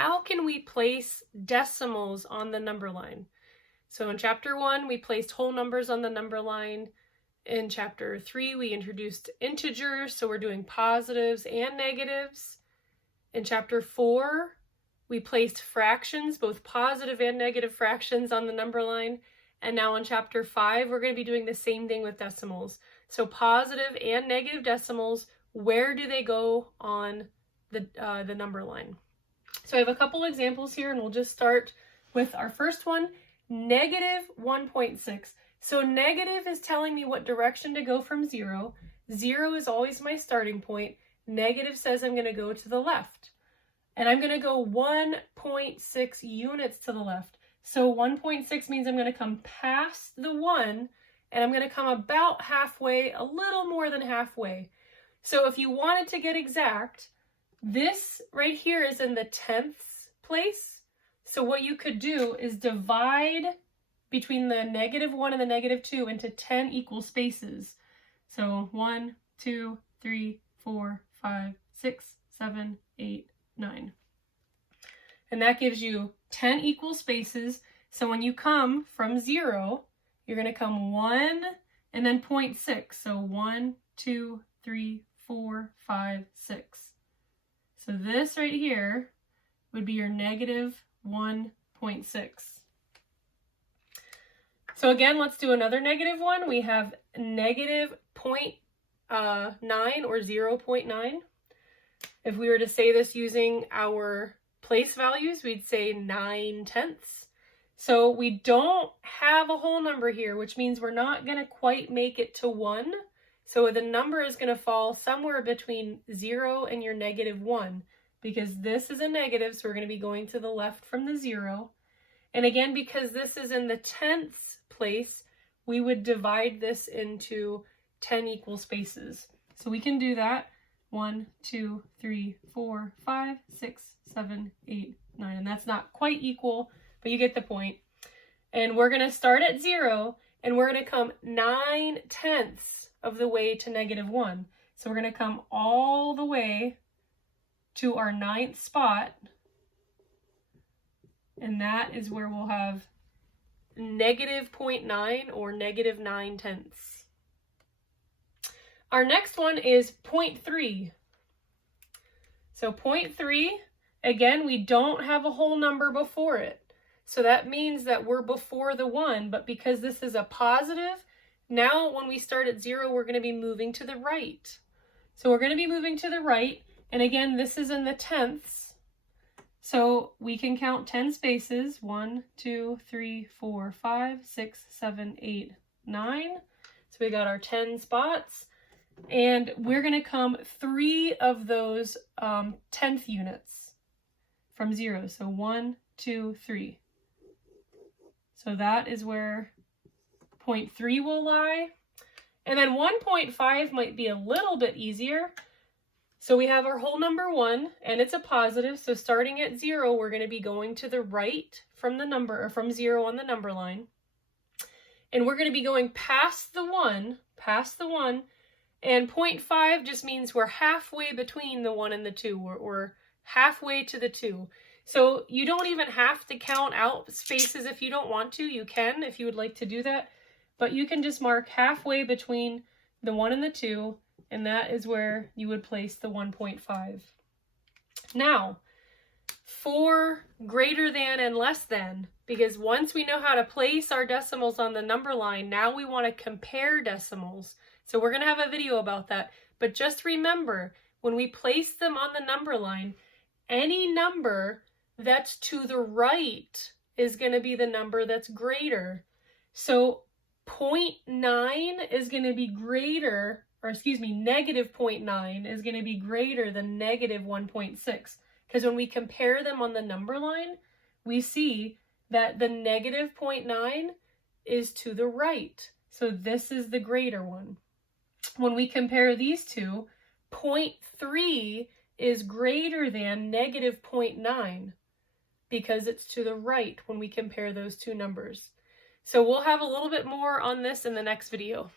how can we place decimals on the number line? So in chapter 1, we placed whole numbers on the number line. In chapter 3, we introduced integers, so we're doing positives and negatives. In chapter 4, we placed fractions, both positive and negative fractions, on the number line. And now in chapter 5, we're going to be doing the same thing with decimals. So positive and negative decimals, where do they go on the number line? So I have a couple examples here, and we'll just start with our first one, negative 1.6. So negative is telling me what direction to go from 0. 0 is always my starting point. Negative says I'm going to go to the left. And I'm going to go 1.6 units to the left. So 1.6 means I'm going to come past the 1, and I'm going to come about halfway, a little more than halfway. So if you wanted to get exact, this right here is in the tenths place. So what you could do is divide between the -1 and the -2 into 10 equal spaces. So 1, 2, 3, 4, 5, 6, 7, 8, 9. And that gives you 10 equal spaces. So when you come from 0, you're going to come 1 and then 0.6. So 1, 2, 3, 4, 5, 6. So this right here would be your negative 1.6. So again, let's do another negative one. We have negative 0.9 or 0.9. If we were to say this using our place values, we'd say 9/10. So we don't have a whole number here, which means we're not going to quite make it to 1. So the number is going to fall somewhere between 0 and your -1, because this is a negative, so we're going to be going to the left from the 0. And again, because this is in the tenths place, we would divide this into 10 equal spaces. So we can do that. 1, 2, 3, 4, 5, 6, 7, 8, 9. And that's not quite equal, but you get the point. And we're going to start at 0, and we're going to come 9/10 of the way to -1. So we're going to come all the way to our 9th spot, and that is where we'll have negative 0.9 or negative 9/10. Our next one is 0.3. So 0.3, again, we don't have a whole number before it. So that means that we're before the 1, but because this is a positive, now when we start at 0, we're going to be moving to the right. So we're going to be moving to the right, and again, this is in the tenths. So we can count 10 spaces, 1, 2, 3, 4, 5, 6, 7, 8, 9. So we got our 10 spots, and we're going to come 3 of those 10th units from 0. So 1, 2, 3. So that is where 0.3 will lie. And then 1.5 might be a little bit easier. So we have our whole number 1, and it's a positive. So starting at 0, we're going to be going to the right from the number, or from 0 on the number line. And we're going to be going past the 1, and 0.5 just means we're halfway between the 1 and the 2. We're halfway to the 2. So you don't even have to count out spaces if you don't want to. You can if you would like to do that. But you can just mark halfway between the 1 and the 2, and that is where you would place the 1.5. Now, for greater than and less than, because once we know how to place our decimals on the number line, now we want to compare decimals. So we're going to have a video about that. But just remember, when we place them on the number line, any number that's to the right is going to be the number that's greater. So 0.9 is going to be greater, or excuse me, negative 0.9 is going to be greater than negative 1.6. Because when we compare them on the number line, we see that the negative 0.9 is to the right. So this is the greater one. When we compare these two, 0.3 is greater than negative 0.9 because it's to the right when we compare those two numbers. So we'll have a little bit more on this in the next video.